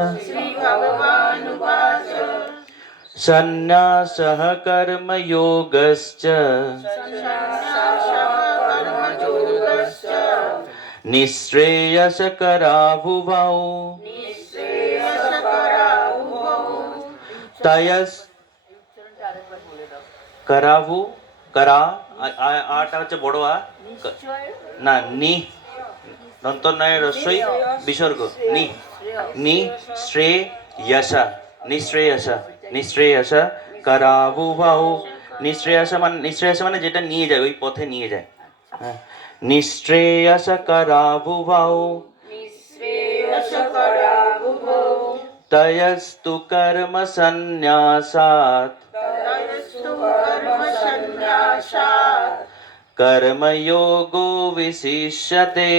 श्रीभगवानुवाच सन्न्यासः कर्मयोगश्च निःश्रेयसकरावुभौ तयस् करावु करा आटा হচ্ছে বড় আ না নি দন্তনয় রস্যই বিসর্গ নি নি শ্রেয়সা নিশ্রেয়সা নিশ্রেয়সা করাবুবাউ নিশ্রেয়সা মানে যেটা নিয়ে যায় ওই পথে নিয়ে যায় হ্যাঁ নিশ্রেয়সা করাবুবাউ তয়স্তু কর্ম সন্ন্যাসাৎ কর্মযোগো বিশিষ্যতে।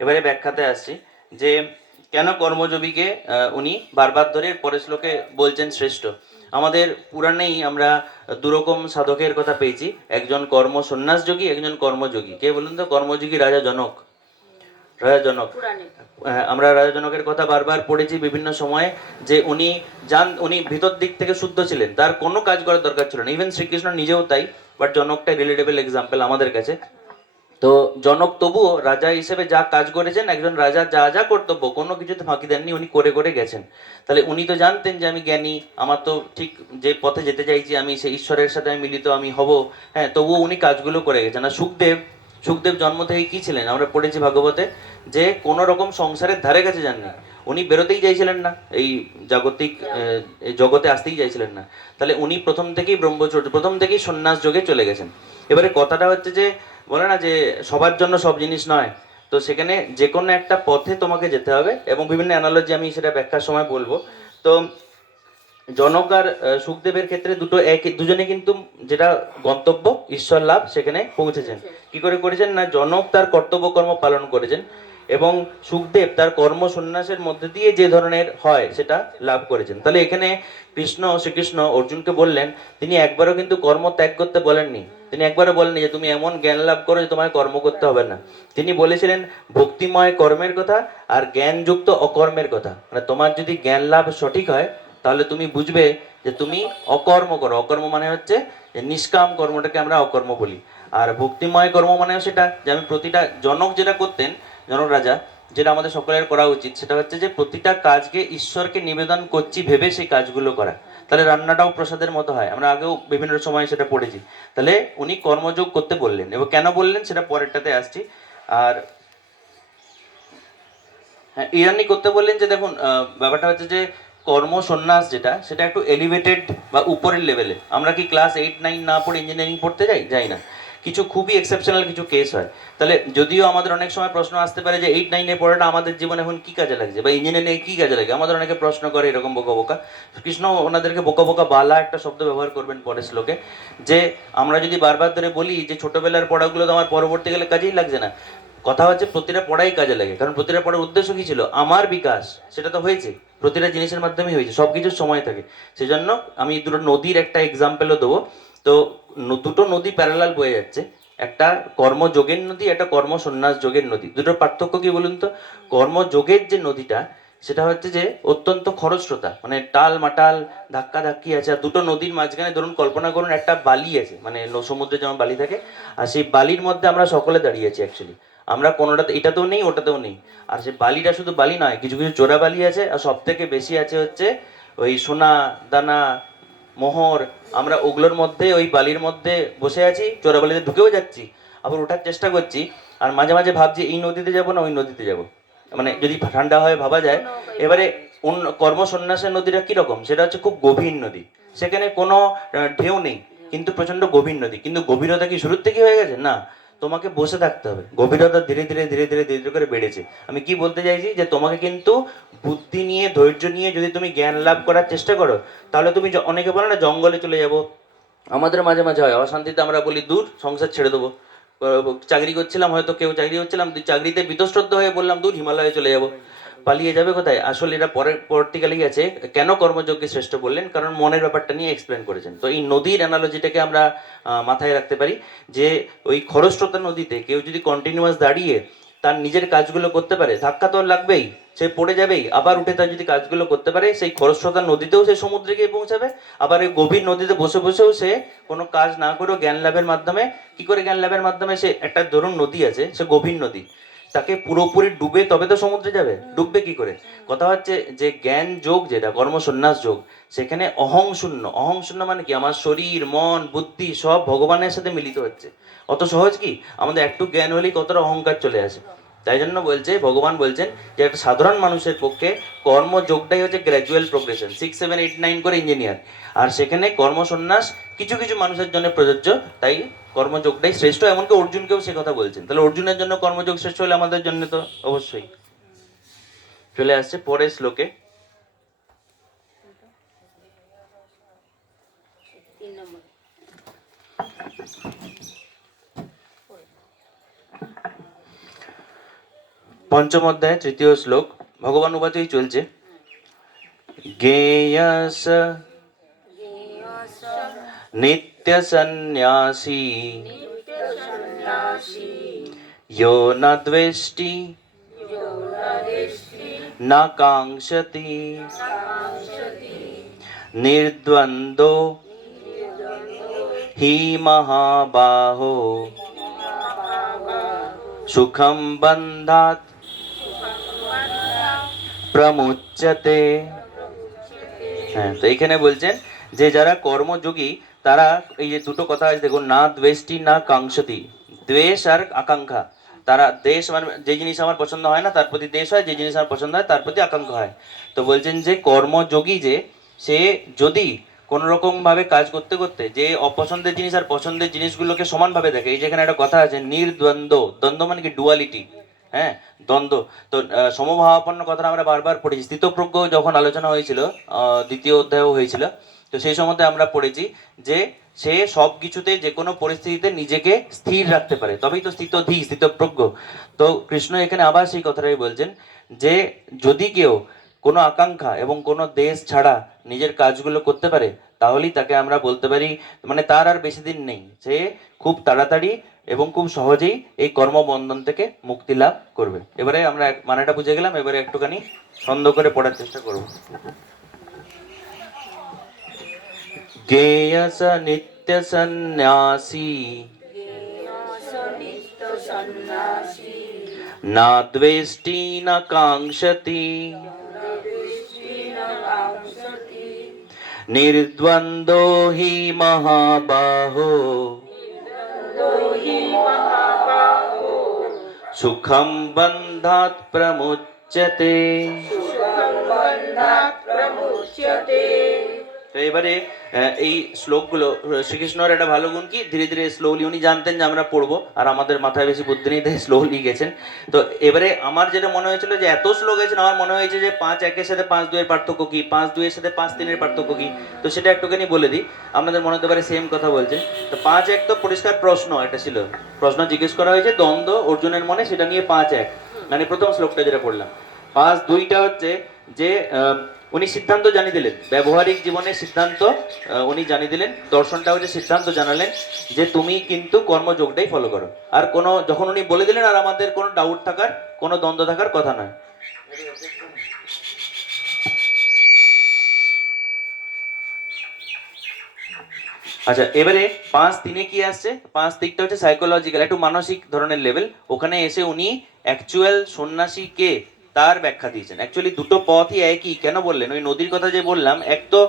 এবারে ব্যাখ্যাতে আসছি যে কেন কর্মযোগীকে উনি বারবার ধরে পরের শ্লোকে বলছেন শ্রেষ্ঠ। আমাদের পুরাণেই আমরা দুরকম সাধকের কথা পেয়েছি, একজন কর্ম সন্ন্যাস যোগী, একজন কর্মযোগী। কে বলুন তো? কর্মযোগী রাজা জনক। রাজা জনক, আমরা রাজা জনকের কথা বারবার পড়েছি বিভিন্ন সময়ে, যে উনি ভিতর দিক থেকে শুদ্ধ ছিলেন, তার কোনো কাজ করার দরকার ছিল না। ইভেন শ্রীকৃষ্ণ নিজেও তাই, বাট জনকটাই রিলেটেবল এক্সাম্পল আমাদের কাছে। তো জনক তবুও রাজা হিসেবে যা কাজ করেছেন, একজন রাজা যা যা কর্তব্য কোনো কিছুতে ফাঁকি দেননি, উনি করে করে গেছেন। তাহলে উনি তো জানতেন যে আমি জ্ঞানী, আমার তো ঠিক যে পথে যেতে চাইছি আমি সেই ঈশ্বরের সাথে আমি মিলিত আমি হব, হ্যাঁ, তবুও উনি কাজগুলো করে গেছেন। আর সুখদেব জন্ম থেকে কি ছিলেন আমরা পড়েছি ভাগবতে, যে কোনো রকম সংসারের ধারে কাছে যাননি। উনি বেরোতেই চাইছিলেন না, এই জাগতিক জগতে আসতেই চাইছিলেন না। তাহলে উনি প্রথম থেকেই ব্রহ্মচর্য, প্রথম থেকেই সন্ন্যাস যোগে চলে গেছেন। এবারে কথাটা হচ্ছে যে বলে না যে সবার জন্য সব জিনিস নয়, তো সেখানে যে কোনো একটা পথে তোমাকে যেতে হবে, এবং বিভিন্ন অ্যানালজি আমি সেটা ব্যাখ্যার সময় বলবো। তো জনক আর সুখদেবের ক্ষেত্রে দুজনে কিন্তু যেটা গন্তব্য ঈশ্বর লাভ সেখানে পৌঁছেছেন। কি করে করেছেন না, জনক তার কর্তব্য কর্ম পালন করেছেন, এবং সুখদেব তার কর্ম সন্ন্যাসের মধ্যে দিয়ে যে ধরনের হয় সেটা লাভ করেছেন। তাহলে এখানে শ্রীকৃষ্ণ অর্জুনকে বললেন, তিনি একবারও কিন্তু কর্ম ত্যাগ করতে বলেননি। তিনি একবারও বলেননি যে তুমি এমন জ্ঞান লাভ করো যে তোমায় কর্ম করতে হবে না। তিনি বলেছিলেন ভক্তিময় কর্মের কথা আর জ্ঞানযুক্ত অকর্মের কথা। মানে তোমার যদি জ্ঞান লাভ সঠিক হয় তাহলে তুমি বুঝবে যে তুমি অকর্ম করো। অকর্ম মানে হচ্ছে নিষ্কাম কর্মটাকে আমরা অকর্ম বলি। আর ভক্তিময় কর্ম মানে সেটা যে আমি প্রতিটা জনক যেটা করতেন, জনক রাজা, যেটা আমাদের সকলের করা উচিত সেটা হচ্ছে যে প্রতিটা কাজকে ঈশ্বরকে নিবেদন করছি ভেবে সেই কাজগুলো করা। তাহলে রান্নাটাও প্রসাদের মতো হয়, আমরা আগেও বিভিন্ন সময় সেটা পড়েছি। তাহলে উনি কর্মযোগ করতে বললেন, এবং কেন বললেন সেটা পরেরটাতে আসছি। আর হ্যাঁ, ইরানি করতে বললেন যে দেখুন ব্যাপারটা হচ্ছে যে কর্ম সন্ন্যাস যেটা, সেটা একটু এলিভেটেড বা উপরের লেভেলে। আমরা কি ক্লাস 8-9 না পড়ে ইঞ্জিনিয়ারিং পড়তে যাই না। কিছু খুবই এক্সেপশনাল কিছু কেস হয়। তাহলে যদিও আমাদের অনেক সময় প্রশ্ন আসতে পারে যে 8-9 পড়াটা আমাদের জীবনে এখন কি কাজে লাগছে, বা ইঞ্জিনিয়ারিং কি কাজে লাগে, আমাদের অনেকে প্রশ্ন করে এরকম বোকা বোকা। কৃষ্ণ ওনাদেরকে বোকা বোকা বালা একটা শব্দ ব্যবহার করবেন পরের শ্লোকে, যে আমরা যদি বারবার ধরে বলি যে ছোটবেলার পড়াগুলো তো আমার পরবর্তীকালে কাজেই লাগছে না, কথা হচ্ছে প্রতিটা পড়াই কাজে লাগে। কারণ প্রতিটা পড়ার উদ্দেশ্য কি ছিল? আমার বিকাশ। সেটা তো হয়েছে, প্রতিটা জিনিসের মাধ্যমেই হয়েছে, সব কিছুর সময় থাকে। সেজন্য আমি দুটো নদীর একটা এক্সাম্পলও দেবো। তো দুটো নদী প্যারালাল বয়ে যাচ্ছে, একটা কর্মযোগের নদী, একটা কর্ম সন্ন্যাস যোগের নদী। দুটোর পার্থক্য কি বলুন তো? কর্মযোগের যে নদীটা সেটা হচ্ছে যে অত্যন্ত খরস্রোতা, মানে টাল মাটাল ধাক্কা ধাক্কি আছে। আর দুটো নদীর মাঝখানে ধরুন কল্পনা করুন একটা বালি আছে, মানে সমুদ্রে যেমন বালি থাকে, আর সেই বালির মধ্যে আমরা সকলে দাঁড়িয়ে আছি অ্যাকচুয়ালি। আমরা কোনোটাতে এটাতেও নেই ওটাতেও নেই। আর সে বালিটা শুধু বালি নয়, কিছু কিছু চোরা বালি আছে, আর সব থেকে বেশি আছে হচ্ছে ওই সোনা দানা মোহর। আমরা ওগুলোর মধ্যে ওই বালির মধ্যে বসে আছি, চোরা বালিতে ঢুকেও যাচ্ছি, আবার ওঠার চেষ্টা করছি, আর মাঝে মাঝে ভাবছি এই নদীতে যাব না ওই নদীতে যাব। মানে যদি ঠান্ডা হয় ভাবা যায়। এবারে অন্য কর্ম সন্ন্যাসের নদীটা কিরকম, সেটা হচ্ছে খুব গভীর নদী, সেখানে কোনো ঢেউ নেই, কিন্তু প্রচন্ড গভীর নদী। কিন্তু গভীরতা কি শুরুর থেকে হয়ে গেছে? না, তোমাকে বসে থাকতে হবে। গভীরতা ধীরে ধীরে ধীরে ধীরে ধীরে ধীরে করে বেড়েছে। আমি কি বলতে চাইছি, যে তোমাকে কিন্তু বুদ্ধি নিয়ে ধৈর্য নিয়ে যদি তুমি জ্ঞান লাভ করার চেষ্টা করো, তাহলে তুমি অনেকে বলে না জঙ্গলে চলে যাব। আমাদের মাঝে মাঝে হয় অশান্তিতে আমরা বলি দূর সংসার ছেড়ে দেবো। চাকরি করছিলাম, হয়তো কেউ চাকরি করছিলাম, চাকরিতে বীতশ্রদ্ধ হয়ে বললাম দূর হিমালয়ে চলে যাব। পালিয়ে যাবে কোথায়? আসলে এটা পরবর্তীকালেই আছে। কেন কর্মযোগ্য শ্রেষ্ঠ বললেন? কারণ মনের ব্যাপারটা নিয়ে এক্সপ্লেন করেছেন। তো এই নদীর অ্যানালজিটাকে আমরা মাথায় রাখতে পারি, যে ওই খরস্রোতা নদীতে কেউ যদি কন্টিনিউয়াস দাঁড়িয়ে তার নিজের কাজগুলো করতে পারে, ধাক্কা তো লাগবেই, সে পড়ে যাবেই, আবার উঠে তার যদি কাজগুলো করতে পারে, সেই খরস্রোতা নদীতেও সে সমুদ্রে গিয়ে পৌঁছাবে, আবার এই গভীর নদীতে বসে বসেও সে কোনো কাজ না করেও জ্ঞান লাভের মাধ্যমে, কি করে জ্ঞান লাভের মাধ্যমে, সে একটা ধরুন নদী আছে, সে গভীর নদী, তাকে পুরোপুরি ডুবে তবে তো সমুদ্রে যাবে, ডুববে কি করে? কথা হচ্ছে যে জ্ঞান যোগ যেটা কর্মসন্ন্যাস যোগ, সেখানে অহং শূন্য, অহং শূন্য মানে কি, আমার শরীর মন বুদ্ধি সব ভগবানের সাথে মিলিত হচ্ছে। অত সহজ কি? আমাদের একটু জ্ঞান হলেই কতটা অহংকার চলে আসে। তাই জন্য বলছে, ভগবান বলছেন যে একটা সাধারণ মানুষের পক্ষে কর্মযোগটাই হচ্ছে গ্র্যাজুয়াল প্রোগ্রেশন, 6, 7, 8, 9 করে ইঞ্জিনিয়ার, আর সেখানে কর্মসন্ন্যাস কিছু কিছু মানুষের জন্য প্রযোজ্য। তাই কর্মযোগটাই শ্রেষ্ঠ, এমনকি অর্জুনকেও সে কথা বলছেন। তাহলে অর্জুনের জন্য কর্মযোগ শ্রেষ্ঠ হলে আমাদের জন্য তো অবশ্যই। চলে আসছে পরের শ্লোকে। পঞ্চম অধ্যায় তৃতীয় শ্লোক, ভগবান উবাচই চলছে, জ্ঞেয়স নিত্য সন্ন্যাসী यो न द्वेष्टि न कांक्षति निर्द्वन्द्वो हि महाबाहो सुखं बन्धात् प्रमुच्यते। হ্যাঁ, তো এখানে বলছেন যে যারা কর্মযোগী তারা, এই যে দুটো কথা আছে দেখুন, না দ্বেষ্টি না কাঙ্ক্ষতি, দ্বেষ আর আকাঙ্ক্ষা, তারা দেশ মানে যে জিনিস আমার পছন্দ হয় না তার প্রতি দেশ হয়, যে জিনিস আমার পছন্দ হয় তার প্রতি আকাঙ্ক্ষা হয়। তো বলছেন যে কর্মযোগী যে, সে যদি কোন রকম ভাবে কাজ করতে করতে যে অপছন্দের জিনিস আর পছন্দের জিনিসগুলোকে সমানভাবে দেখে, এই যেখানে একটা কথা আছে নির্দ্বন্দ্ব, দ্বন্দ্ব মানে কি ডুয়ালিটি, হ্যাঁ, দ্বন্দ্ব। তো সমভাবাপন্ন কথাটা আমরা বারবার পড়েছি, স্থিতপ্রজ্ঞ যখন আলোচনা হয়েছিল, দ্বিতীয় অধ্যায়ও হয়েছিল, তো সেই সময়তে আমরা পড়েছি যে সে সব কিছুতে যে কোনো পরিস্থিতিতে নিজেকে স্থির রাখতে পারে, তবেই তো স্থিতধী, স্থিতপ্রজ্ঞ। তো কৃষ্ণ এখানে আবার সেই কথাটাই বলছেন যে যদি কেউ কোনো আকাঙ্ক্ষা এবং কোনো দেশ ছাড়া নিজের কাজগুলো করতে পারে, তাহলেই তাকে আমরা বলতে পারি মানে তার আর বেশি দিন নেই, সে খুব তাড়াতাড়ি এবং খুব সহজেই এই কর্মবন্ধন থেকে মুক্তি লাভ করবে। এবারে আমরা মানেটা বুঝে গেলাম, এবারে একটুখানি ছন্দ করে পড়ার চেষ্টা করব। জ্ঞেয় স নিত্য সন্ন্যাসী না দ্বেষ্টি না কাঙ্ক্ষতি निर्द्वन्द्वो हि महाबाहो सुखं बन्धात् प्रमुच्यते। তো এবারে এই শ্লোকগুলো, শ্রীকৃষ্ণের একটা ভালো গুণ কি, ধীরে ধীরে স্লোলি উনি জানতেন যে আমরা পড়বো, আর আমাদের মাথায় বেশি বুদ্ধি নেই, তাই স্লোলি গেছেন। তো এবারে আমার যেটা মনে হয়েছিল যে এত স্লো গেছেন, আমার মনে হয়েছে যে 5-1 সাথে 5-2 পার্থক্য কি, 5-2 সাথে 5-3 পার্থক্য কি, তো সেটা একটুখানি বলে দিই, আপনাদের মনে হতে পারে সেম কথা বলছেন। তো 5-1 তো পরিষ্কার প্রশ্ন, এটা ছিল প্রশ্ন জিজ্ঞেস করা হয়েছে দ্বন্দ্ব অর্জুনের মনে, সেটা নিয়ে 5-1 মানে প্রথম শ্লোকটা যেটা পড়লাম। 5-2টা হচ্ছে যে উনি সিদ্ধান্ত জানিয়ে দিলেন, ব্যবহারিক জীবনের সিদ্ধান্ত উনি জানিয়ে দিলেন, দর্শনটা হচ্ছে সিদ্ধান্ত জানালেন যে তুমি কিন্তু কর্মযোগটাই ফলো করো। আর কোনো যখন উনি বলে দিলেন, আর আমাদের কোনো ডাউট থাকার, কোনো দ্বন্দ্ব থাকার কথা নয়। আচ্ছা, এবারে 5-3 কি আসছে, 5-3টা হচ্ছে সাইকোলজিক্যাল, একটু মানসিক ধরনের লেভেল। ওখানে এসে উনি অ্যাকচুয়াল সন্ন্যাসী কে তার ব্যাখ্যা দিয়েছেন। অ্যাকচুয়ালি দুটো পথই একই, কেন বললেন, ওই নদীর কথা যে বললাম, এক তো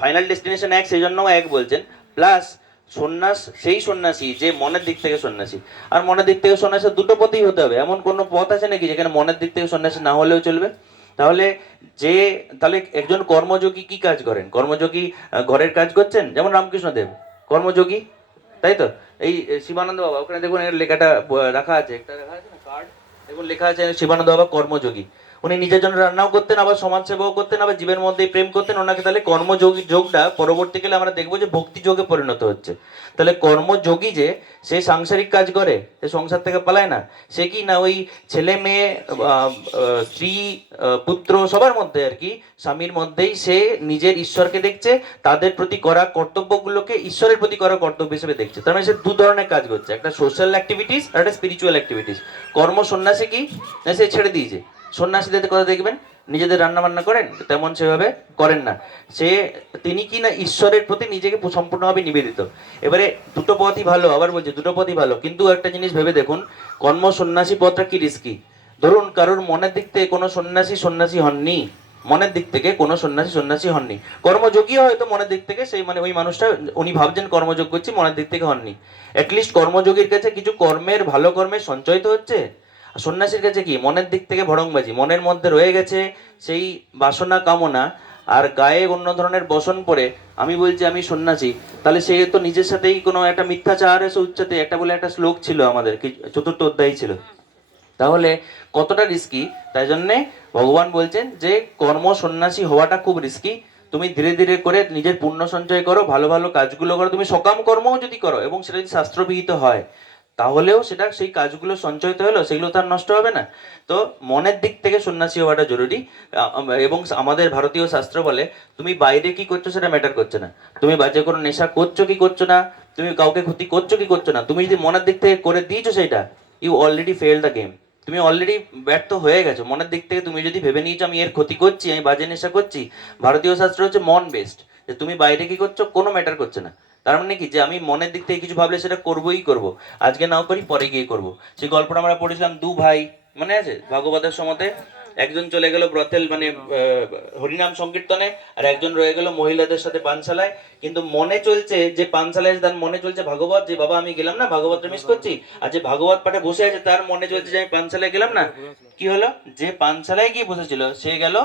ফাইনাল ডেস্টিনেশন এক, সেই জন্য এক বলছেন, প্লাস সন্ন্যাস সেই সন্ন্যাসী যে মনের দিক থেকে সন্ন্যাসী, আর মনের দিক থেকে সন্ন্যাসী দুটো পথেই হতে হবে, এমন কোনো পথ আছে নাকি যেখানে মনের দিক থেকে সন্ন্যাসী না হলেও চলবে? তাহলে যে, তাহলে একজন কর্মযোগী কি কাজ করেন? কর্মযোগী ঘরের কাজ করছেন, যেমন রামকৃষ্ণদেব কর্মযোগী, তাই তো? এই শিবানন্দ বাবা, ওখানে দেখুন এর লেখাটা রাখা আছে, একটা রাখা আছে না কার্ড, দেখুন লেখা আছে শিবানন্দ বাবা কর্মযোগী। উনি নিজের জন্য রান্নাও করতেন, আবার সমাজসেবাও করতেন, আবার জীবের মধ্যেই প্রেম করতেন। ওনাকে তাহলে যোগটা পরবর্তীকালে আমরা দেখবো যে ভক্তি যোগে পরিণত হচ্ছে। তাহলে কর্মযোগী যে সে সাংসারিক কাজ করে, সে সংসার থেকে পালায় না, সে কি না ওই ছেলে মেয়ে স্ত্রী পুত্র সবার মধ্যে আর কি স্বামীর মধ্যেই সে নিজের ঈশ্বরকে দেখছে, তাদের প্রতি করা কর্তব্যগুলোকে ঈশ্বরের প্রতি করা কর্তব্য হিসেবে দেখছে। তার মানে সে দু ধরনের কাজ করছে, একটা সোশ্যাল অ্যাক্টিভিটিস আর একটা স্পিরিচুয়াল অ্যাক্টিভিটিস। কর্ম সন্ন্যাসী কি না, সে ছেড়ে দিয়েছে। সন্ন্যাসীদের কথা দেখবেন, নিজেদের রান্না বান্না করেন, তেমন সেভাবে করেন না। তিনি কি না ঈশ্বরের প্রতি নিজেকে সম্পূর্ণভাবে নিবেদিত। এবারে দুটো পথই ভালো, আবার বলছি দুটো পথই ভালো, কিন্তু একটা জিনিস ভেবে দেখুন, কর্ম সন্ন্যাসী পথটা কি রিস্কি। ধরুন কারোর মনের দিক থেকে কোনো সন্ন্যাসী হননি, মনের দিক থেকে কোনো সন্ন্যাসী হননি, কর্মযোগীও হয়তো মনের দিক থেকে সেই মানে ওই মানুষটা উনি ভাবছেন কর্মযোগ করছি, মনের দিক থেকে হননি। অ্যাটলিস্ট কর্মযোগীর কাছে কিছু কর্মের ভালো কর্মের সঞ্চয় তো হচ্ছে। সন্ন্যাসীর কাছে কি মনের দিক থেকে ভড়ংবাজি, মনের মধ্যে রয়ে গেছে সেই বাসনা কামনা, আর গায়ে অন্য ধরনের বসন পরে আমি বলছি আমি সন্ন্যাসী, তাহলে সে তো নিজের সাথেই কোনো একটা মিথ্যাচার এসে উচ্চতে, একটা বলে একটা শ্লোক ছিল আমাদের কি চতুর্থ অধ্যায় ছিল। তাহলে কতটা রিস্কি, তাই জন্যে ভগবান বলছেন যে কর্ম সন্ন্যাসী হওয়াটা খুব রিস্কি। তুমি ধীরে ধীরে করে নিজের পুণ্য সঞ্চয় করো, ভালো ভালো কাজগুলো করো, তুমি সকাম কর্মও যদি করো এবং সেটা যদি শাস্ত্রবিহিত হয়, তাহলেও সেটা সেই কাজগুলো সঞ্চয়িত হলো, সেগুলো তার নষ্ট হবে না। তো মনের দিক থেকে সন্ন্যাসী হওয়াটা জরুরি। এবং আমাদের ভারতীয় শাস্ত্র বলে তুমি বাইরে কি করছো সেটা ম্যাটার করছে না, তুমি বাজে কোনো নেশা করছো কি করছো না, তুমি কাউকে ক্ষতি করছো কি করছো না, তুমি যদি মনের দিক থেকে করে দিয়েছো সেইটা, you already fail the game. তুমি অলরেডি ব্যর্থ হয়ে গেছো মনের দিক থেকে। তুমি যদি ভেবে নিয়েছো আমি এর ক্ষতি করছি, আমি বাজে নেশা করছি, ভারতীয় শাস্ত্র হচ্ছে মন বেস্ট, যে তুমি বাইরে কি করছো কোনো ম্যাটার করছে না। তার মানে কি যে আমি মনের দিক থেকে কিছু ভাবলে সেটা করবোই করবো, আজকে নাও করি পরে গিয়ে করবো। সেই গল্পটা আমরা পড়েছিলাম, দু ভাই মনে আছে ভাগবতের সময়তে, একজন চলে গেল ব্রথেল মানে হরিনাম সংকীর্তনে, আর একজন রয়ে গেল মহিলাদের সাথে পানশালায়। কিন্তু মনে চলছে যে পানশালায় তার মনে চলছে ভাগবত, যে বাবা আমি গেলাম না, ভাগবতটা মিস করছি। আর যে ভাগবত পাঠে বসে আছে তার মনে চলছে যে আমি পানশালায় গেলাম না। কি হলো, যে পানশালায় গিয়ে বসেছিল সে গেল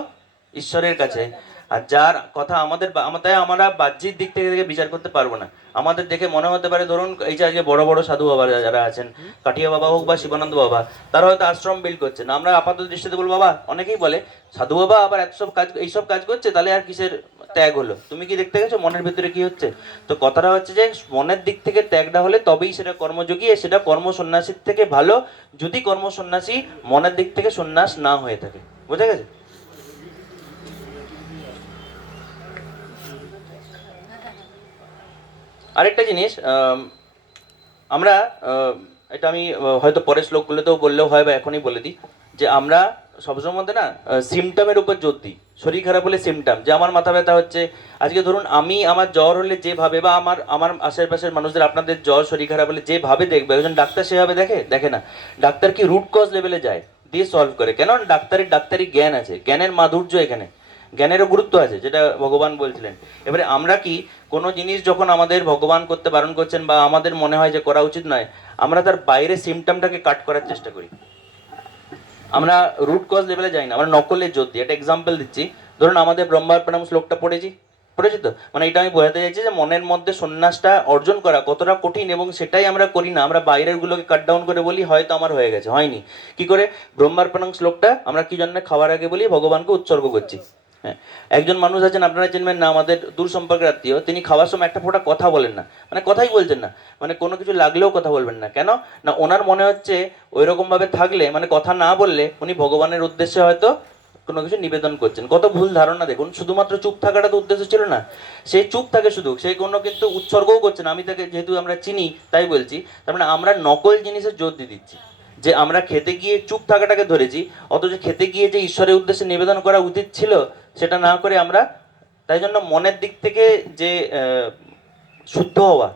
ঈশ্বরের কাছে। আর যার কথা আমরা বাহ্যিক দিক থেকে বিচার করতে পারবো না। আমাদের দেখে মনে হতে পারে, ধরুন এই যে আজকে বড় বড় সাধু বাবা যারা আছেন, কাঠিয়া বাবা হোক বা শিবানন্দ বাবা, তারা হয়তো আশ্রম বিল্ড করছেন, আমরা আপাতত দৃষ্টিতে বলবো বাবা, অনেকেই বলে সাধু বাবা আবার এত সব কাজ এইসব কাজ করছে, তাহলে আর কিসের ত্যাগ হলো, তুমি কি দেখতে গেছো মনের ভিতরে কি হচ্ছে? তো কথাটা হচ্ছে যে মনের দিক থেকে ত্যাগটা হলে তবেই সেটা কর্মযোগী, সেটা কর্ম সন্ন্যাসীর থেকে ভালো, যদি কর্ম সন্ন্যাসী মনের দিক থেকে সন্ন্যাস না হয়ে থাকে। বোঝা গেছে? আরেকটা জিনিস, আমরা এটা আমি হয়তো পরের শ্লোকগুলোতেও বললেও হয় বা এখনই বলে দিই, যে আমরা সবসময় মধ্যে না সিমটমের উপর জোর দিই। শরীর খারাপ হলে সিমটম, যে আমার মাথা ব্যথা হচ্ছে, আজকে ধরুন আমার জ্বর হলে যেভাবে, বা আমার আমার আশেপাশের মানুষদের আপনাদের জ্বর শরীর খারাপ হলে যেভাবে দেখবে, একজন ডাক্তার সেভাবে দেখে না। ডাক্তার কি রুট কজ লেভেলে যায়, দিয়ে সলভ করে। কেন? ডাক্তারি জ্ঞান আছে, জ্ঞানের মাধুর্য এখানে, জ্ঞানেরও গুরুত্ব আছে, যেটা ভগবান বলছিলেন। এবারে আমরা কি কোনো জিনিস যখন আমাদের ভগবান করতে বারণ করছেন বা আমাদের মনে হয় যে করা উচিত নয়, আমরা তার বাইরে সিমটমটাকে কাট করার চেষ্টা করি, আমরা রুট কজ লেভেলে যাই না, আমরা নকলের জোর দিই। একটা এক্সাম্পল দিচ্ছি, ধরুন আমাদের ব্রহ্মার্পণম শ্লোকটা পড়েছি তো, মানে এটা আমি বোঝাতে চাইছি যে মনের মধ্যে সন্ন্যাসটা অর্জন করা কতটা কঠিন, এবং সেটাই আমরা করি না, আমরা বাইরের গুলোকে কাট ডাউন করে বলি হয়তো আমার হয়ে গেছে, হয়নি। কি করে? ব্রহ্মার্পণম শ্লোকটা আমরা কি জন্য খাওয়ার আগে বলি? ভগবানকে উৎসর্গ করছি। হ্যাঁ, একজন মানুষ আছেন আপনারা চিনবেন না, আমাদের দূর সম্পর্কের আত্মীয়, তিনি খাওয়ার সময় একটা ফোঁটা কথা বলেন না, মানে কথাই বলছেন না, মানে কোনো কিছু লাগলেও কথা বলবেন না। কেন না? ওনার মনে হচ্ছে ওই রকম ভাবে থাকলে, মানে কথা না বললে উনি ভগবানের উদ্দেশ্যে হয়তো কোনো কিছু নিবেদন করছেন। কত ভুল ধারণা দেখুন, শুধুমাত্র চুপ থাকাটা তো উদ্দেশ্য ছিল না, সে চুপ থাকে শুধু, সে কোনো কিন্তু উৎসর্গও করছে না। আমি তাকে যেহেতু আমরা চিনি তাই বলছি, তার মানে আমরা নকল জিনিসের জোর দিয়ে দিচ্ছি, যে আমরা খেতে গিয়ে চুপ থাকাটাকে ধরেছি, অথচ খেতে গিয়ে যে ঈশ্বরের উদ্দেশ্যে নিবেদন করা উচিত ছিল সেটা না করে আমরা। তাই জন্য মনের দিক থেকে যে শুদ্ধ হওয়া,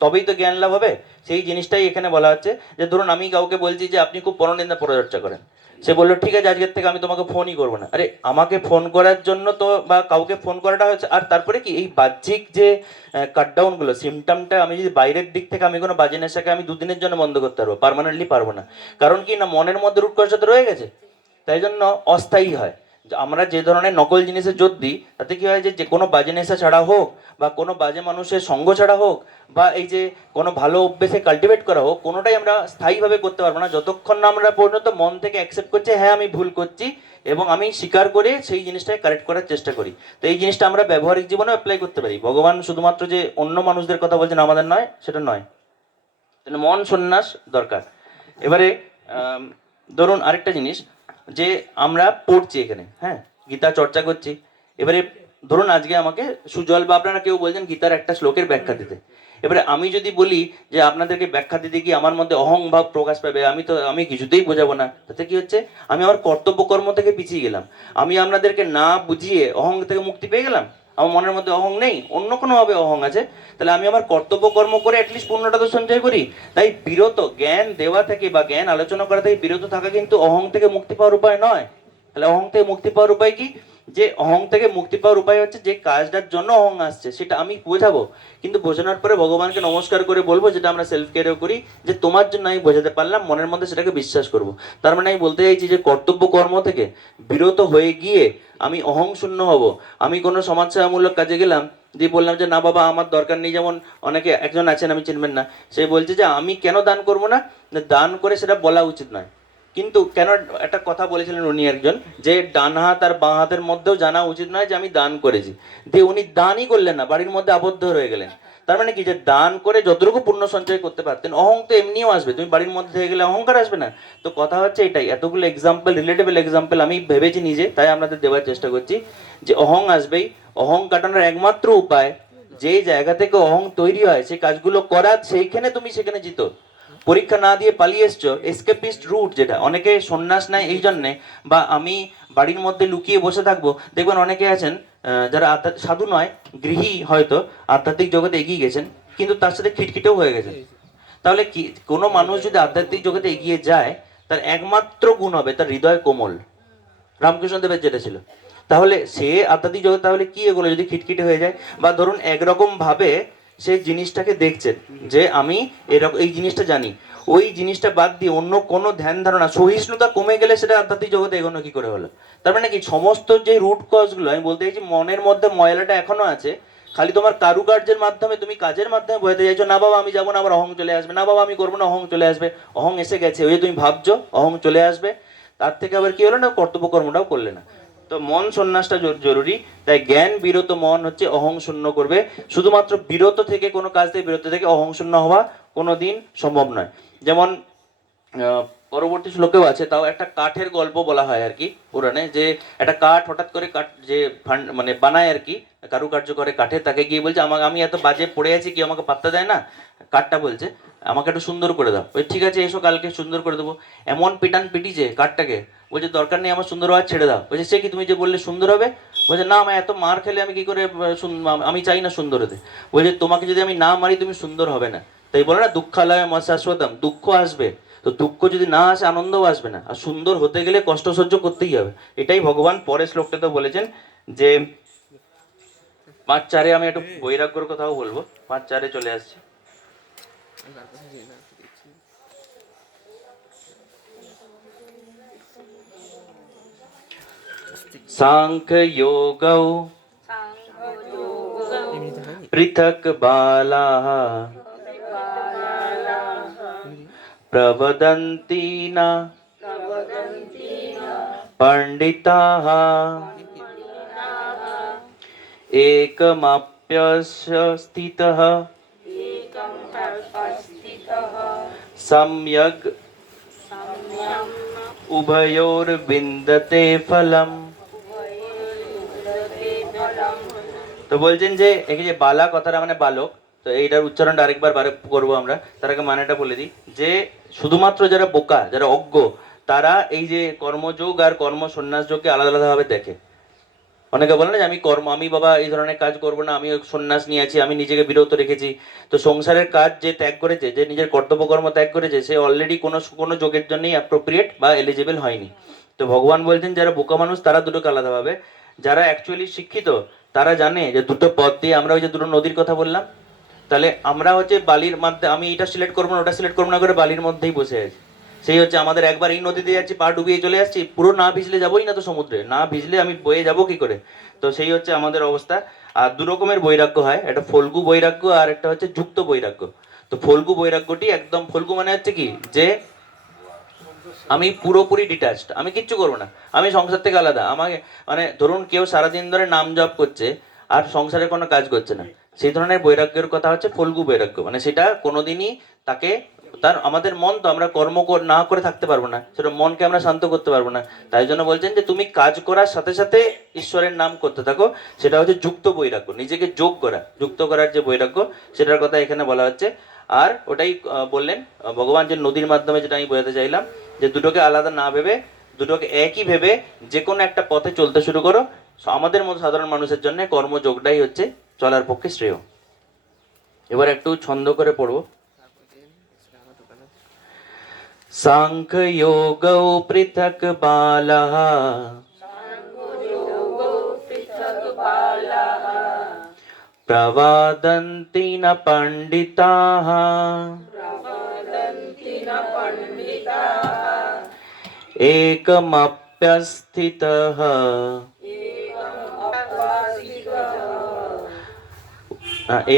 তবেই তো জ্ঞান লাভ হবে। সেই জিনিসটাই এখানে বলা হচ্ছে, যে ধরুন আমি কাউকে বলছি যে আপনি খুব পরনিন্দা পরচর্চা করেন, সে বললো ঠিক আছে আজকের থেকে আমি তোমাকে ফোনই করবো না। আরে আমাকে ফোন করার জন্য তো, বা কাউকে ফোন করাটা হচ্ছে, আর তারপরে কি এই বাহ্যিক যে কাটডাউন গুলো, সিমটমটা আমি যদি বাইরের দিক থেকে, আমি কোনো বাজে নেশাকে আমি দুদিনের জন্য বন্ধ করতে পারবো, পার্মানেন্টলি পারবো না। কারণ কি না, মনের মধ্যে রুট কষা তো রয়ে গেছে, তাই জন্য অস্থায়ী হয়। আমরা যে ধরনের নকল জিনিসে জোর দিই তাতে কি হয়, যে যে কোনো বাজে নেশা ছাড়া হোক বা কোনো বাজে মানুষের সঙ্গ ছাড়া হোক বা এই যে কোনো ভালো অভ্যেসে কাল্টিভেট করা হোক, কোনোটাই আমরা স্থায়ীভাবে করতে পারবো না যতক্ষণ না আমরা পর্যন্ত মন থেকে অ্যাকসেপ্ট করছি হ্যাঁ আমি ভুল করছি এবং আমি স্বীকার করে সেই জিনিসটাকে কারেক্ট করার চেষ্টা করি। তো এই জিনিসটা আমরা ব্যবহারিক জীবনেও অ্যাপ্লাই করতে পারি। ভগবান শুধুমাত্র যে অন্য মানুষদের কথা বলছেন আমাদের নয়, সেটা নয়। মন সন্ন্যাস দরকার। এবারে ধরুন আরেকটা জিনিস, যে আমরা পড়ছি এখানে, হ্যাঁ গীতা চর্চা করছি, এবারে ধরুন আজকে আমাকে সুজল বা আপনারা কেউ বলছেন গীতার একটা শ্লোকের ব্যাখ্যা দিতে। এবারে আমি যদি বলি যে আপনাদেরকে ব্যাখ্যা দিতে গিয়ে আমার মধ্যে অহংভাব প্রকাশ পাবে, আমি কিছুতেই বোঝাবো না, তাতে কি হচ্ছে, আমি আমার কর্তব্য কর্ম থেকে পিছিয়ে গেলাম। আমি আপনাদেরকে না বুঝিয়ে অহং থেকে মুক্তি পেয়ে গেলাম। আমার মনের মধ্যে অহং নেই, অন্য কোনোভাবে অহং আছে, তাহলে আমি আমার কর্তব্য কর্ম করে অ্যাটলিস্ট পুণ্যটা তো সঞ্চয় করি। তাই বিরত জ্ঞান দেওয়া থেকে বা জ্ঞান আলোচনা করা থেকে বিরত থাকা কিন্তু অহং থেকে মুক্তি পাওয়ার উপায় নয়। তাহলে অহং থেকে মুক্তি পাওয়ার উপায় কি? যে অহং থেকে মুক্তি পাওয়ার উপায় হচ্ছে যে কাজটার জন্য অহং আসছে সেটা আমি বোঝাবো, কিন্তু বোঝানোর পরে ভগবানকে নমস্কার করে বলবো, যেটা আমরা সেলফ কেয়ারেও করি, যে তোমার জন্য আমি বোঝাতে পারলাম, মনের মধ্যে সেটাকে বিশ্বাস করব। তার মানে আমি বলতে চাইছি যে কর্তব্য কর্ম থেকে বিরত হয়ে গিয়ে আমি অহং শূন্য হব। আমি কোনো সমাজসেবামূলক কাজে গেলাম, দিয়ে বললাম যে না বাবা আমার দরকার নেই, যেমন অনেকে একজন আছেন আমি চিনবেন না, সে বলছে যে আমি কেন দান করবো না, দান করে সেটা বলা উচিত নয়। কিন্তু কেন, একটা কথা বলেছিলেন উনি একজন, যে ডান হাত আর বাঁ হাতের মধ্যেও জানা উচিত নয় যে আমি দান করেছি। দিয়ে উনি দানই করলেন না, বাড়ির মধ্যে আবদ্ধ রয়ে গেলেন। তার মানে কি, যে দান করে যতটুকু পুণ্য সঞ্চয় করতে পারতেন, অহং তো এমনিও আসবে, তুমি বাড়ির মধ্যে থেকে গেলে অহংকার আসবে না? তো কথা হচ্ছে এটাই, এতগুলো এক্সাম্পল, রিলেটেবল এক্সাম্পল আমি ভেবেছি নিজে, তাই আপনাদের দেওয়ার চেষ্টা করছি যে অহং আসবেই। অহং কাটানোর একমাত্র উপায়, যে জায়গা থেকে অহং তৈরি হয় সেই কাজগুলো করা, সেইখানে তুমি সেখানে জিতো। পরীক্ষা না দিয়ে পালিয়ে এসছো, এসকেপিস্ট রুট, যেটা অনেকে সন্ন্যাস নেয় এই জন্যে, বা আমি বাড়ির মধ্যে লুকিয়ে বসে থাকবো। দেখবেন অনেকে আছেন যারা সাধু নয়, গৃহী হয়তো, আধ্যাত্মিক জগতে এগিয়ে গেছেন কিন্তু তার সাথে খিটখিটেও হয়ে গেছেন। তাহলে কি, কোনো মানুষ যদি আধ্যাত্মিক জগতে এগিয়ে যায়, তার একমাত্র গুণ হবে তার হৃদয় কোমল। রামকৃষ্ণ দেবের যেটা ছিল। তাহলে সে আধ্যাত্মিক জগৎ তাহলে কি এগুলো যদি খিটখিটে হয়ে যায়, বা ধরুন একরকম ভাবে সেই জিনিসটাকে দেখছেন যে আমি এরকম এই জিনিসটা জানি, ওই জিনিসটা বাদ দিয়ে অন্য কোনো ধ্যান ধারণা, সহিষ্ণুতা কমে গেলে সেটা আধ্যাত্মিক জগতে এগোনো কি করে হলো? তার মানে কি, সমস্ত যে রুট কজগুলো, আমি বলতে চাইছি মনের মধ্যে ময়লাটা এখনো আছে, খালি তোমার কারুকার্যের মাধ্যমে, তুমি কাজের মাধ্যমে বোঝাতে চাইছো না বাবা আমি যাবো না, আমার অহং চলে আসবে, না বাবা আমি করবো না, অহং চলে আসবে। অহং এসে গেছে, ওই যে তুমি ভাবছো অহং চলে আসবে, তার থেকে আবার কি হলো না, কর্তব্য কর্মটাও করলে না। তো মন সন্ন্যাসটা জরুরি। তাই জ্ঞান বিরত মন হচ্ছে অহং শূন্য করবে। শুধুমাত্র বিরত থেকে, কোনো কাজ থেকে বিরত থেকে অহং শূন্য হওয়া কোনোদিন সম্ভব নয়। যেমন পরবর্তী শ্লোকেও আছে, তাও একটা কাঠের গল্প বলা হয় আর কি পুরাণে, যে একটা কাঠ হঠাৎ করে কাঠ যে মানে বানায় আর কি, কারুকার্য করে কাঠে, তাকে গিয়ে বলছে আমাকে, আমি এত বাজে পড়ে আছি, কি আমাকে পাত্তা দেয় না। কাঠটা বলছে আমাকে একটু সুন্দর করে দাও। ওই ঠিক আছে এসো কালকে সুন্দর করে দেবো। এমন পিটান পিটিছে কাঠটাকে, বলছে দরকার নেই আমার সুন্দর হওয়ার, ছেড়ে দাও। বলছে সে কি, তুমি যে বললে সুন্দর হবে? বলছে না আমি এত মার খেলে আমি কি করে আমি চাই না সুন্দর হতে। বলছে তোমাকে যদি আমি না মারি তুমি সুন্দর হবে না। তাই বলে না দুঃখালয় শাশ্বতম, দুঃখ আসবে, তো দুঃখ যদি না আসে আনন্দও আসবে না, আর সুন্দর হতে গেলে কষ্ট সহ্য করতেই হবে। এটাই ভগবান পরের শ্লোকটাতে বলেছেন যে 5:4 আমি একটু বৈরাগ্যর কথাও বলবো, 5:4 চলে আসছি। সাংখ্য যোগৌ পৃথক বালাঃ প্রবদন্তি না পণ্ডিতাঃ একমাপ্যস্য স্থিতঃ সম্যক উভয়োর্বিন্দতে ফলম। তো বলছেন যে এই যে বালা কথাটা মানে বালক, তো এইটার উচ্চারণটা আরেকবার করবো আমরা, তার আগে মানেটা বলে দিই, যে শুধুমাত্র যারা বোকা, যারা অজ্ঞ, তারা এই যে কর্মযোগ আর কর্ম সন্ন্যাস যোগকে আলাদা আলাদাভাবে দেখে। অনেকে বলে না যে আমি বাবা এই ধরনের কাজ করবো না, আমি সন্ন্যাস নিয়ে আছি, আমি নিজেকে বিরত রেখেছি। তো সংসারের কাজ যে ত্যাগ করেছে, যে নিজের কর্তব্য কর্ম ত্যাগ করেছে, সে অলরেডি কোনো কোনো যোগের জন্যই অ্যাপ্রোপ্রিয়েট বা এলিজিবল হয়নি। তো ভগবান বলছেন যারা বোকা মানুষ তারা দুটোকে আলাদাভাবে, যারা অ্যাকচুয়ালি শিক্ষিত তারা জানে যে দুটো পথ দিয়ে, আমরা ওই যে দুটো নদীর কথা বললাম, তাহলে আমরা হচ্ছে বালির মধ্যে, আমি এটা সিলেক্ট করবো না ওটা সিলেক্ট করবো না করে বালির মধ্যেই বসে আছি। সেই হচ্ছে আমাদের একবার এই নদীতে যাচ্ছি, পা ডুবিয়ে চলে আসছি, পুরো না ভিজলে যাবোই না তো সমুদ্রে, না ভিজলে আমি বয়ে যাবো কি করে? তো সেই হচ্ছে আমাদের অবস্থা। আর দু রকমের বৈরাগ্য হয়, একটা ফল্গু বৈরাগ্য আর একটা হচ্ছে যুক্ত বৈরাগ্য। তো ফল্গু বৈরাগ্যটি একদম, ফল্গু মানে হচ্ছে কি, যে আমি পুরোপুরি ডিট্যাচড, আমি কিচ্ছু করবো না, আমি সংসার থেকে আলাদা। আমাকে মানে ধরুন কেউ সারাদিন ধরে নাম জপ করছে আর সংসারে কোনো কাজ করছে না, সেই ধরনের বৈরাগ্যের কথা হচ্ছে ফল্গু বৈরাগ্য। মানে সেটা কোনোদিনই তাকে, তার আমাদের মন তো, আমরা না করে থাকতে পারবো না, সেটা মনকে আমরা শান্ত করতে পারবো না। তাই জন্য বলছেন যে তুমি কাজ করার সাথে সাথে ঈশ্বরের নাম করতে থাকো, সেটা হচ্ছে যুক্ত বৈরাগ্য, নিজেকে যোগ করা, যুক্ত করার যে বৈরাগ্য, সেটার কথা এখানে বলা হচ্ছে। আর ওটাই বললেন ভগবান যে নদীর মাধ্যমে, যেটা আমি বোঝাতে চাইলাম, যে দুটোকে আলাদা না ভেবে, দুটোকে একই ভেবে যে কোনো একটা পথে চলতে শুরু করো। আমাদের মতো সাধারণ মানুষের জন্য কর্মযোগটাই হচ্ছে চলার পক্ষে শ্রেয়। এবার একটু ছন্দ করে পড়বো। সাংখ্যযোগৌ পৃথক বালাঃ প্রবাদন্তি ন পণ্ডিতাঃ एकमप्यस्थितः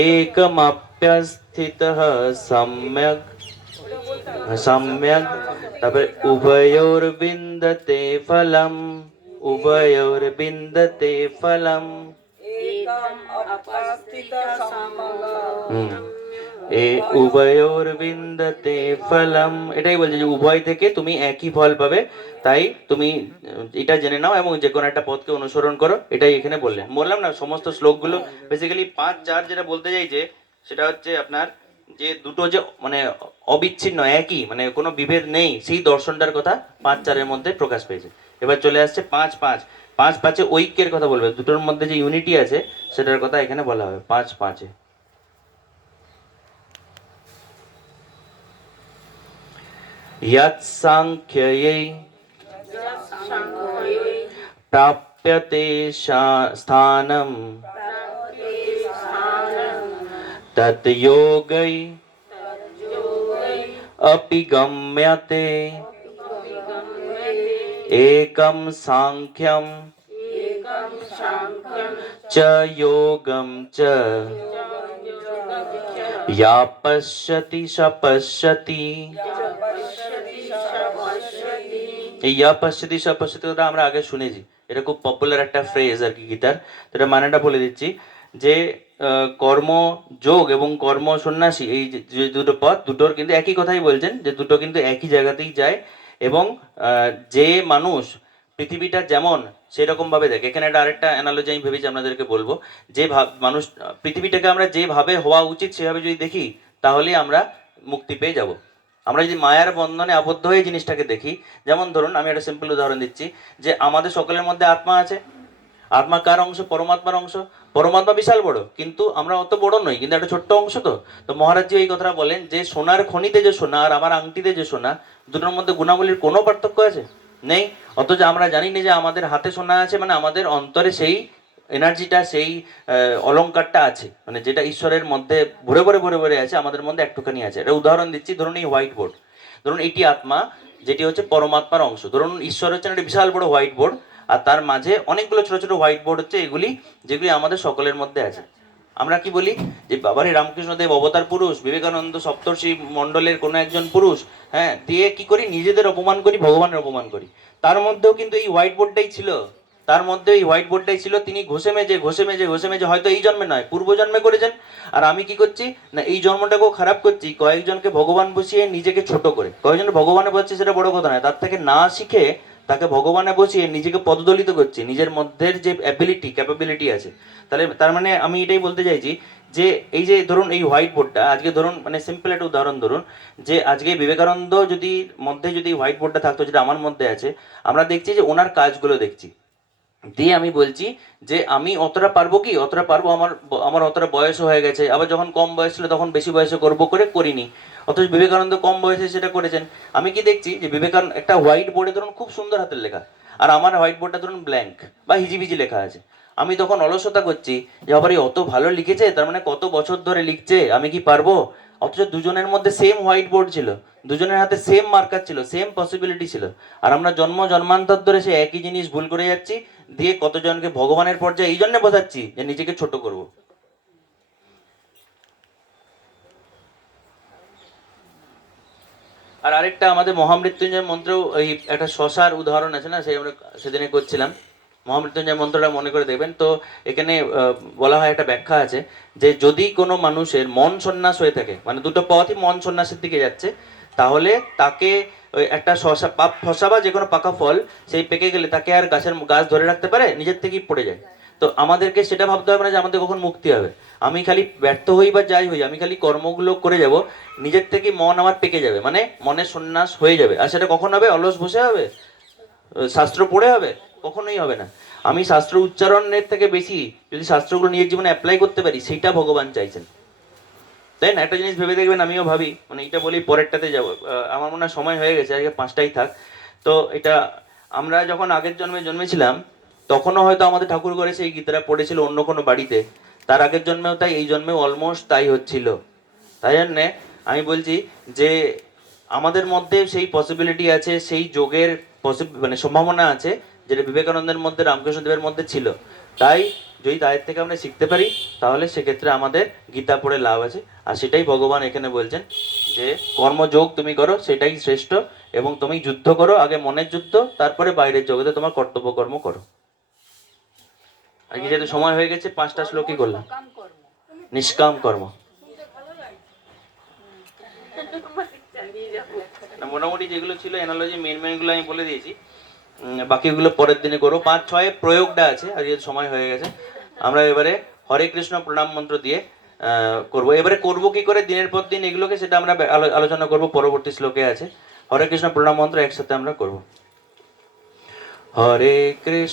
एकमप्यस्थितः सम्यक् सम्यक्, তারপরে উভয়োর্বিন্দতে ফলম, উভয়োর্বিন্দতে ফলম। এ উভয়োর্বিন্দতে ফলম, এটাই বলছে যে উভয় থেকে তুমি একই ফল পাবে। তাই তুমি এটা জেনে নাও এবং যে কোনো একটা পথকে অনুসরণ করো, এটাই এখানে বললেন। বললাম না সমস্ত শ্লোকগুলো বেসিক্যালি 5-4 যেটা বলতে চাইছে সেটা হচ্ছে আপনার যে দুটো যে মানে অবিচ্ছিন্ন একই, মানে কোনো বিভেদ নেই, সেই দর্শনটার কথা 5-4-এর মধ্যে প্রকাশ পেয়েছে। এবার চলে আসছে 5-5। 5-5-এ ঐক্যের কথা বলবে, দুটোর মধ্যে যে ইউনিটি আছে সেটার কথা এখানে বলা হবে 5-5-এ। यत्साङ्ख्यै प्राप्यते स्थानं तत् योगै अपि गम्यते एकं साङ्ख्यं च योगं च या पश्यति स पश्यति। এই ইয়া পশ্চাতি সব পশ্চাতি কথা আমরা আগে শুনেছি, এটা খুব পপুলার একটা ফ্রেজ আর কি গীতার। তো এটা মানেটা বলে দিচ্ছি যে কর্ম যোগ এবং কর্ম সন্ন্যাসী, এই যে দুটো পথ, দুটোর কিন্তু একই কথাই বলছেন, যে দুটো কিন্তু একই জায়গাতেই যায়। এবং যে মানুষ পৃথিবীটা যেমন সেরকম ভাবে দেখে, এখানে একটা আরেকটা অ্যানালজি আমি ভেবেছি আপনাদেরকে বলবো, যে মানুষ পৃথিবীটাকে আমরা যেভাবে হওয়া উচিত সেভাবে যদি দেখি, তাহলে আমরা মুক্তি পেয়ে যাব। আমরা যদি মায়ার বন্ধনে আবদ্ধ হয়ে জিনিসটাকে দেখি, যেমন ধরুন আমি একটা সিম্পল উদাহরণ দিচ্ছি, যে আমাদের সকলের মধ্যে আত্মা আছে। আত্মা কার অংশ? পরমাত্মার অংশ। পরমাত্মা বিশাল বড়, কিন্তু আমরা অত বড় নই, কিন্তু একটা ছোট্ট অংশ। তো তো মহারাজজি এই কথাটা বলেন যে সোনার খনিতে যে সোনা আর আমার আংটিতে যে সোনা, দুটোর মধ্যে গুণাবলীর কোনো পার্থক্য আছে? নেই। অথচ আমরা জানি না যে আমাদের হাতে সোনা আছে, মানে আমাদের অন্তরে সেই এনার্জিটা, সেই অলংকারটা আছে, মানে যেটা ঈশ্বরের মধ্যে ভরে ভরে ভরে ভরে আছে, আমাদের মধ্যে একটুখানি আছে। এটা উদাহরণ দিচ্ছি, ধরুন এই হোয়াইট বোর্ড, ধরুন এটি আত্মা, যেটি হচ্ছে পরমাত্মার অংশ। ধরুন ঈশ্বর হচ্ছেন একটা বিশাল বড় হোয়াইট বোর্ড, আর তার মাঝে অনেকগুলো ছোট ছোট হোয়াইট বোর্ড হচ্ছে এগুলি, যেগুলি আমাদের সকলের মধ্যে আছে। আমরা কি বলি যে বাবারে রামকৃষ্ণদেব অবতার পুরুষ, বিবেকানন্দ সপ্তর্ষি মণ্ডলের কোনো একজন পুরুষ, হ্যাঁ, দিয়ে কি করি, নিজেদের অপমান করি, ভগবানের অপমান করি। তার মধ্যেও কিন্তু এই হোয়াইট বোর্ডটাই ছিল, তার মধ্যে এই হোয়াইট বোর্ডটাই ছিল, তিনি ঘষে মেজে ঘষে মেজে ঘষে মেজে হয়তো এই জন্মে নয় পূর্ব জন্মে করেছেন। আর আমি কি করছি না, এই জন্মটাকেও খারাপ করছি, কয়েকজনকে ভগবান বসিয়ে নিজেকে ছোট করে, কয়েকজন ভগবানে বসছে সেটা বড় কথা নয়, তার থেকে না শিখে তাকে ভগবানে বসিয়ে নিজেকে পদদলিত করছি, নিজের মধ্যে যে অ্যাবিলিটি ক্যাপাবিলিটি আছে। তাহলে তার মানে আমি এটাই বলতে চাইছি যে এই যে ধরুন এই হোয়াইট বোর্ডটা আজকে ধরুন, মানে সিম্পল একটা উদাহরণ ধরুন, যে আজকে বিবেকানন্দ যদি মধ্যে যদি হোয়াইট বোর্ডটা থাকতো, যেটা আমার মধ্যে আছে, আমরা দেখছি যে ওনার কাজগুলো দেখছি, দিয়ে আমি বলছি যে আমি অতটা পারবো কি, অতটা পারবো, আমার আমার অতটা বয়স হয়ে গেছে, আবার যখন কম বয়স ছিল তখন বেশি বয়সে করবো করে করিনি। অথচ বিবেকানন্দ কম বয়সে সেটা করেছেন। আমি কি দেখছি যে বিবেকানন্দ একটা হোয়াইট বোর্ডে ধরুন খুব সুন্দর হাতের লেখা, আর আমার হোয়াইট বোর্ডটা ধরুন ব্ল্যাঙ্ক বা হিজিবিজি লেখা আছে। আমি তখন অলসতা করছি যে আবার এই অত ভালো লিখেছে, তার মানে কত বছর ধরে লিখছে, আমি কি পারবো? অথচ দুজনের মধ্যে সেম হোয়াইট বোর্ড ছিল, দুজনের হাতে সেম মার্কার ছিল, সেম পসিবিলিটি ছিল, আর আমরা জন্মান্তর ধরে সেই একই জিনিস ভুল করে যাচ্ছি, দিয়ে কতজনকে ভগবানের পর্যায়ে এই জন্য বোঝাচ্ছি যে নিজেকে ছোট করব। আর আরেকটা আমাদের মহামৃত্যুঞ্জয় মন্ত্রেও ওই একটা শশার উদাহরণ আছে না, সেই আমরা সেদিনে করছিলাম, মহামৃত্যুঞ্জয় মন্ত্রটা মনে করে দেখবেন তো। এখানে বলা হয়, একটা ব্যাখ্যা আছে যে যদি কোনো মানুষের মন সন্ন্যাস হয়ে থাকে, মানে দুটো পথই মন সন্ন্যাসের দিকে যাচ্ছে, তাহলে তাকে ওই একটা শশা শশা বা যে কোনো পাকা ফল সেই পেকে গেলে তাকে আর গাছ ধরে রাখতে পারে, নিজের থেকেই পড়ে যায়। তো আমাদেরকে সেটা ভাবতে হবে না যে আমাদের কখন মুক্তি হবে। আমি খালি ব্যর্থ হই বা যাই হই, আমি খালি কর্মগুলো করে যাব, নিজের থেকে মন আমার পেকে যাবে, মানে মনের সন্ন্যাস হয়ে যাবে। আর সেটা কখন হবে? অলস বসে হবে? শাস্ত্র পড়ে হবে? কখনোই হবে না। আমি শাস্ত্র উচ্চারণের থেকে বেশি যদি শাস্ত্রগুলো নিজের জীবনে অ্যাপ্লাই করতে পারি, সেইটা ভগবান চাইছেন। তাই না? একটা জিনিস ভেবে দেখবেন, আমিও ভাবি, মানে এটা বলি পরেরটাতে যাবো, আমার মনে হয় সময় হয়ে গেছে, আজকে 5টাই থাক। তো এটা আমরা যখন আগের জন্মে জন্মেছিলাম, তখনও হয়তো আমাদের ঠাকুর ঘরে সেই গীতাটা পড়েছিল অন্য কোনো বাড়িতে, তার আগের জন্মেও তাই, এই জন্মেও অলমোস্ট তাই হচ্ছিল। তাই জন্যে আমি বলছি যে আমাদের মধ্যে সেই পসিবিলিটি আছে, সেই যোগের মানে সম্ভাবনা আছে, যেটা বিবেকানন্দের মধ্যে, রামকৃষ্ণদেবের মধ্যে ছিল। তাই যদি তাদের থেকে আমরা শিখতে পারি, তাহলে সেক্ষেত্রে আমাদের গীতা পড়ে লাভ আছে। আর সেটাই ভগবান এখানে বলছেন যে কর্মযোগ তুমি করো, সেটাই শ্রেষ্ঠ, এবং তুমি যুদ্ধ করো, আগে মনের যুদ্ধ, তারপরে বাইরের জগতে তোমার কর্তব্য কর্ম করো। আর কি, যেহেতু সময় হয়ে গেছে, 5টা শ্লোকই করলাম। নিষ্কাম কর্ম। মোটামুটি যেগুলো ছিল অ্যানালজি, মেনগুলো আমি বলে দিয়েছি। বাকিগুলো পরের দিনে করবো। 5-6 প্রয়োগটা আছে, আর যেহেতু সময় হয়ে গেছে, আমরা এবারে হরে কৃষ্ণ প্রণাম মন্ত্র দিয়ে করবো। এবারে করবো কি করে দিনের পর দিন এগুলোকে, সেটা আমরা আলোচনা করব, পরবর্তী শ্লোকে আছে। হরে কৃষ্ণ প্রণাম মন্ত্র একসাথে আমরা করব। হরে কৃষ্ণ।